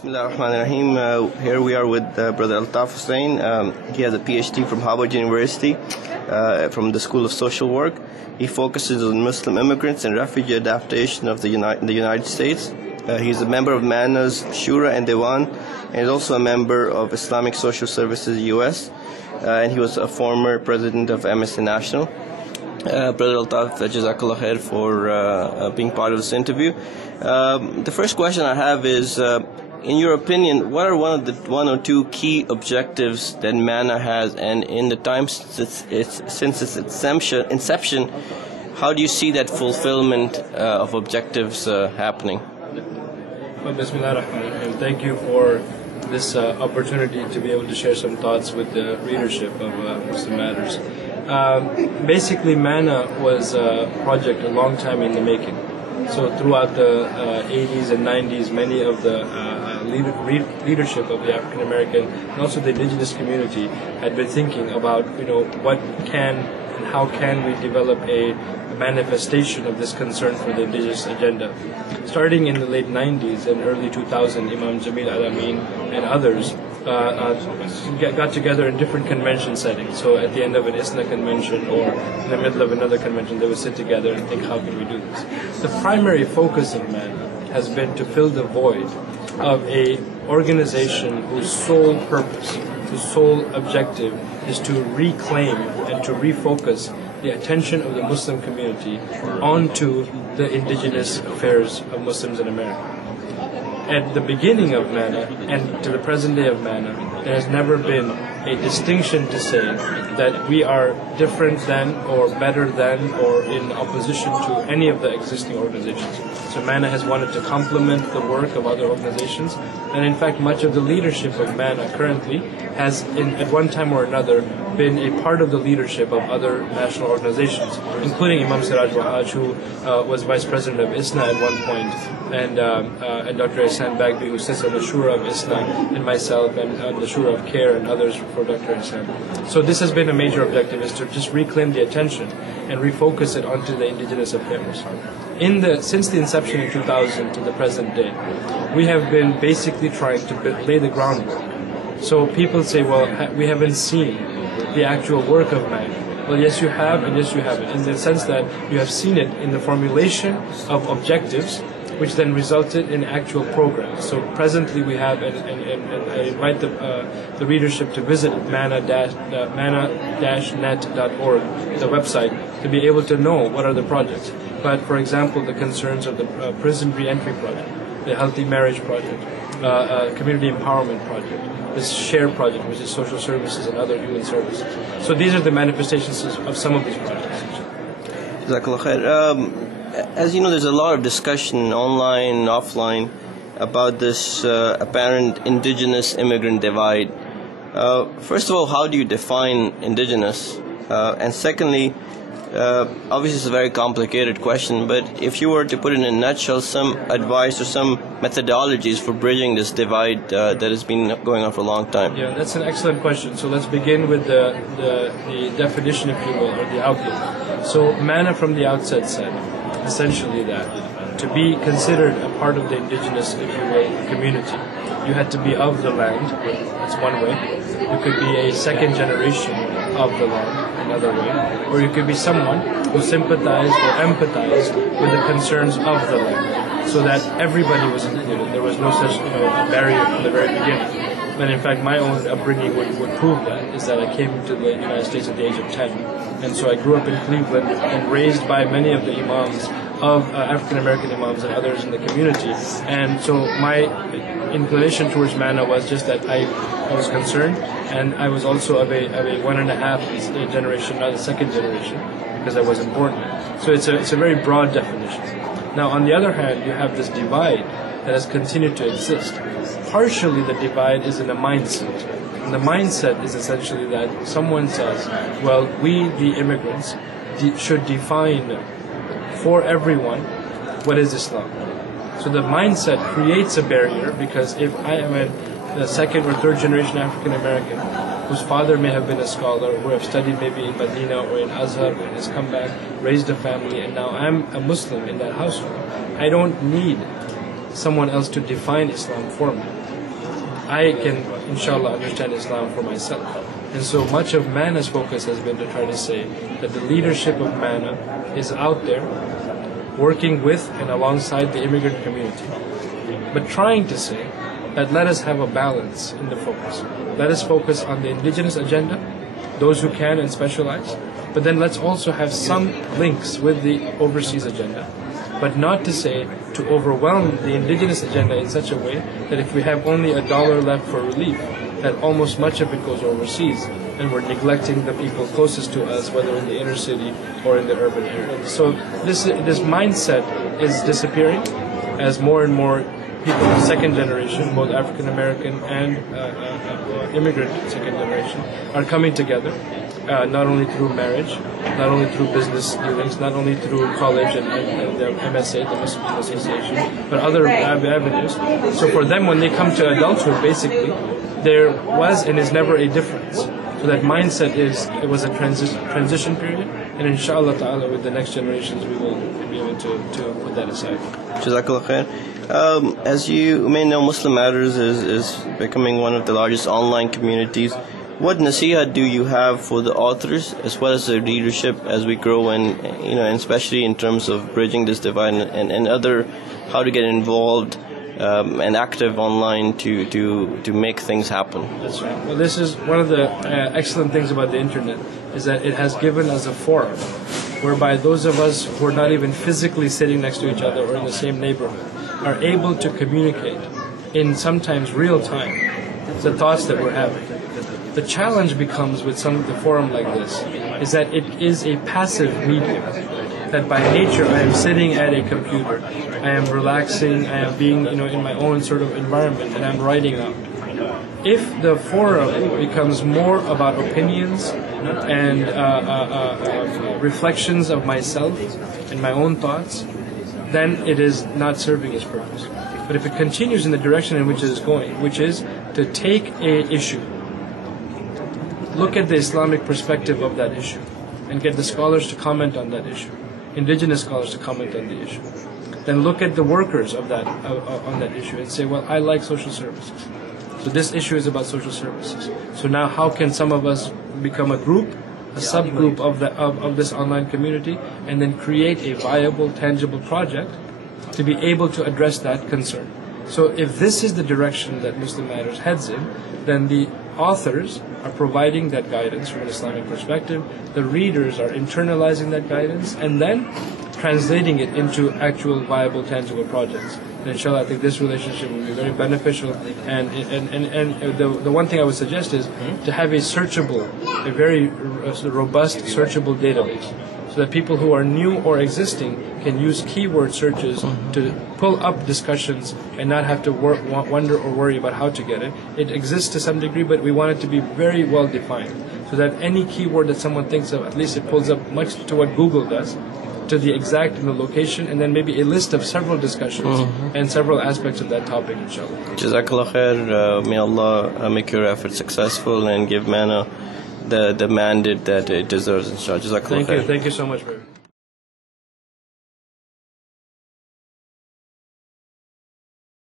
Bismillahirrahmanirrahim. Here we are with Brother Altaf Husain. He has a PhD from Harvard University from the School of Social Work. He focuses on Muslim immigrants and refugee adaptation of the United States. He's a member of MANA's Shura and Dewan, and is also a member of Islamic Social Services US. And he was a former president of Amnesty International. Brother Altaf, Jazakallah khair for being part of this interview. The first question I have is, in your opinion, what are one or two key objectives that MANA has, and in the time since its inception, how do you see that fulfillment of objectives happening? Well, Bismillahirrahmanirrahim. Thank you for this opportunity to be able to share some thoughts with the readership of Muslim Matters. Basically, MANA was a project a long time in the making. So throughout the 80s and 90s, many of the leadership of the African American and also the indigenous community had been thinking about, what can and how can we develop a manifestation of this concern for the indigenous agenda. Starting in the late 90s and early 2000, Imam Jamil Al-Amin and others got together in different convention settings. So at the end of an ISNA convention or in the middle of another convention, they would sit together and think, how can we do this? The primary focus of MANA has been to fill the void of a organization whose sole purpose, whose sole objective is to reclaim and to refocus the attention of the Muslim community onto the indigenous affairs of Muslims in America. At the beginning of MANA and to the present day of MANA, there has never been a distinction to say that we are different than or better than or in opposition to any of the existing organizations. So MANA has wanted to complement the work of other organizations, and in fact much of the leadership of MANA currently has at one time or another been a part of the leadership of other national organizations, including Imam Siraj Wahaj, who was vice president of ISNA at one point, and Dr. Ihsan Bagbi, who sits on the Shura of ISNA, and myself, and the Shura of CARE and others for Dr. Ihsan. So this has been a major objective, is to just reclaim the attention and refocus it onto the indigenous affairs. Since the inception in 2000 to the present day, we have been basically trying to lay the groundwork. So people say, well, we haven't seen the actual work of MANA. Well, yes you have, and yes you haven't, in the sense that you have seen it in the formulation of objectives, which then resulted in actual programs. So presently we have, and I invite the readership to visit mana-net.org, the website, to be able to know what are the projects. But for example, the concerns of the prison re-entry project, the healthy marriage project, community empowerment project, this SHARE project, which is social services and other human services. So these are the manifestations of some of these projects. Jazakallah khair. As you know, there's a lot of discussion online and offline about this apparent indigenous immigrant divide. First of all, how do you define indigenous? And secondly, obviously it's a very complicated question, but if you were to put in a nutshell some advice or some methodologies for bridging this divide that has been going on for a long time. Yeah, that's an excellent question. So let's begin with the definition, if you will, or the outlook. So MANA from the outset said essentially that to be considered a part of the indigenous, if you will, community, you had to be of the land. That's one way. You could be a second generation of the land, another way, or you could be someone who sympathized or empathized with the concerns of the land, so that everybody was included. There was no such barrier from the very beginning. And in fact, my own upbringing would prove that, is that I came to the United States at the age of 10. And so I grew up in Cleveland and raised by many of the imams, of African American imams and others in the community. And so my inclination towards MANA was just that I was concerned, and I was also of a 1.5 generation, not a second generation, because I wasn't born there. So it's a very broad definition. Now, on the other hand, you have this divide that has continued to exist. Partially the divide is in a mindset. And the mindset is essentially that someone says, well, we, the immigrants, should define for everyone what is Islam. So the mindset creates a barrier, because if I am a second or third generation African American whose father may have been a scholar, who have studied maybe in Medina or in Azhar, and has come back, raised a family, and now I'm a Muslim in that household, I don't need someone else to define Islam for me. I can, inshallah, understand Islam for myself. And so much of MANA's focus has been to try to say that the leadership of MANA is out there working with and alongside the immigrant community, but trying to say that let us have a balance in the focus. Let us focus on the indigenous agenda, those who can and specialize, but then let's also have some links with the overseas agenda, but not to say to overwhelm the indigenous agenda in such a way that if we have only $1 left for relief, that almost much of it goes overseas, and we're neglecting the people closest to us, whether in the inner city or in the urban area. So this mindset is disappearing as more and more people, second generation, both African American and immigrant second generation, are coming together, not only through marriage, not only through business dealings, not only through college and the MSA, the Muslim Association, but other avenues. So for them, when they come to adulthood, basically, there was and is never a difference. So that mindset it was a transition period, and inshallah ta'ala with the next generations we will be able to put that aside. Jazakallah khair. As you may know, Muslim Matters is becoming one of the largest online communities. What nasiha do you have for the authors as well as the readership as we grow, and and especially in terms of bridging this divide and other, how to get involved and active online to make things happen? That's right. Well, this is one of the excellent things about the internet, is that it has given us a forum whereby those of us who are not even physically sitting next to each other or in the same neighborhood are able to communicate in sometimes real time the thoughts that we're having. The challenge becomes with some of the forum like this is that it is a passive medium, that by nature I am sitting at a computer, I am relaxing, I am being in my own sort of environment, and I'm writing out. If the forum becomes more about opinions and reflections of myself and my own thoughts, then it is not serving its purpose. But if it continues in the direction in which it is going, which is to take an issue, look at the Islamic perspective of that issue, and get the scholars to comment on that issue, indigenous scholars to comment on the issue, then look at the workers of that on that issue and say, well, I like social services, so this issue is about social services. So now how can some of us become a group, a subgroup of this online community, and then create a viable, tangible project to be able to address that concern? So if this is the direction that Muslim Matters heads in, then the authors are providing that guidance from an Islamic perspective, the readers are internalizing that guidance, and then translating it into actual viable, tangible projects. And inshallah, I think this relationship will be very beneficial. And the one thing I would suggest is to have a very robust searchable database, so that people who are new or existing can use keyword searches to pull up discussions and not have to wonder or worry about how to get it. It exists to some degree, but we want it to be very well defined, so that any keyword that someone thinks of, at least it pulls up much to what Google does, to the exact location, and then maybe a list of several discussions and several aspects of that topic, inshallah. Jazakallah khair. May Allah make your effort successful and give MANA the mandate that it deserves, inshallah. Jazakallah khair. Thank you so much, brother.